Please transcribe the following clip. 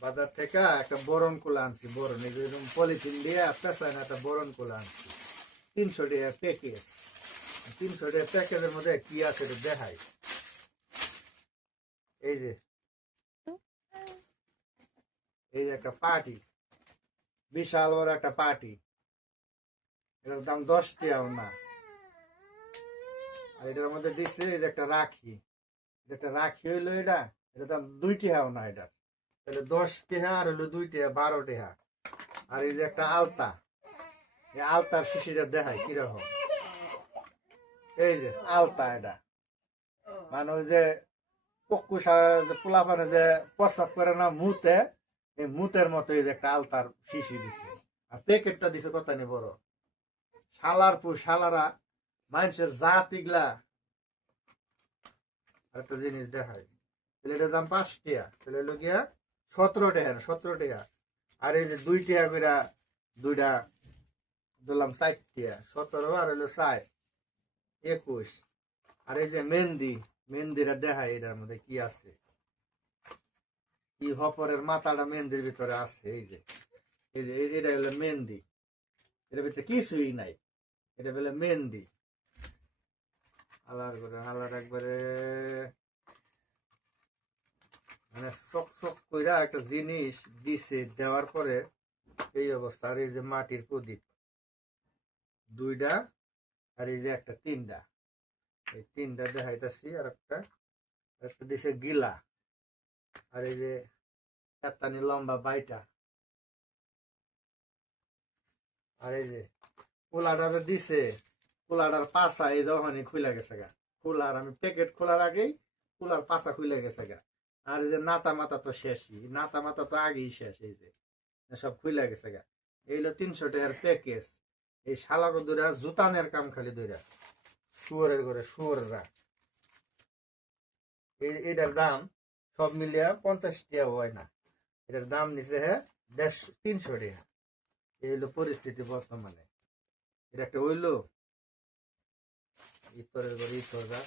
বাজার থেকে একটা বরণ কুলা আনছি বরণ এরকম পলিথিন দিয়ে পেঁচায় না একটা বরণ কুলা আনছি। তিনশো টাকা প্যাকেজ তিনশো টাকা প্যাকেজের মধ্যে কি আছে এটা দেখাই। এই যে। এই যে একটা পার্টি। বিশাল বড় একটা পার্টি। এটার দাম দশ টাকাও না। আর এটার মধ্যে দিচ্ছে এই যে একটা রাখি। এটা একটা রাখি হইল এটা। এটা দাম দুই টাকাও না এটা তাহলে দশ টাকা আর হইল দুই টাকা বারো আর এই যে একটা আলতা, এই আলতার শিশিটা দেখায় কীরকম? এই যে আলতা এটা। মানে ওই যে পক্কু পোলা পানে যে প্রস্রাব করে না মুতে, এই মুতের মতো এই যে একটা আলতার শিশি দিছে। আর প্যাকেটটা দিছে কত নি বড় শালার পু শালারা, মানুষের জাত ইগলা একটা জিনিস দেখায় তাহলে এটার দাম পাঁচ টাকা তাহলে হলো গিয়া সতেরো টাকা সতেরো টাকা। আর এই যে দুই টাকা করে দুইটা দিলাম ষাট টাকা। সতেরো আর হলো ষাট, একুশ। আর এই যে মেহেন্দি, মেহেন্দিটা দেখায় এটার মধ্যে কি আছে? কি হপরের মাথাটা মেহেন্দির ভিতরে আছে, এই যে। এই যে এটা হলো মেহেন্দি। এটার ভিতরে কিছুই নাই। এটা বলে মেহেন্দি। হালার করে হালার একবারে মানে চক চক কইরা একটা জিনিস দিছে, দেওয়ার পরে এই অবস্থা, আর এই যে মাটির প্রদীপ। দুইটা আর এই যে একটা তিনটা এই তিনটা দেখাইতেছি, আর একটা একটা দিছে গিলা। আর এই যে এতানি লম্বা বাইটা। আর এই যে পোলাটা যে দিছে পোলাটার পাশা এই যখনই খুলে গেছে গা। খোলার আমি প্যাকেট খোলার আগেই খোলার পাশা খুলে গেছে গা। আর এই যে নাতা মাতা তো শেষই, নাতা মাতা তো আগেই শেষ, এই যে। সব খুলে গেছে গা। এইগুলো তিনশো টাকার প্যাকেজ এই শালাকে দুরা জুতানের কাম খালি দুরা শুয়ারের করে শুয়াররা। এটার দাম সব মিলিয়ে পঞ্চাশ টাকা হয় না। এটার দাম নিচে হ্যাঁ দেড়শো, তিনশো টাকা। এই হলো পরিস্থিতি বর্তমানে। এটা একটা হইল। ইতরের করে ইতরা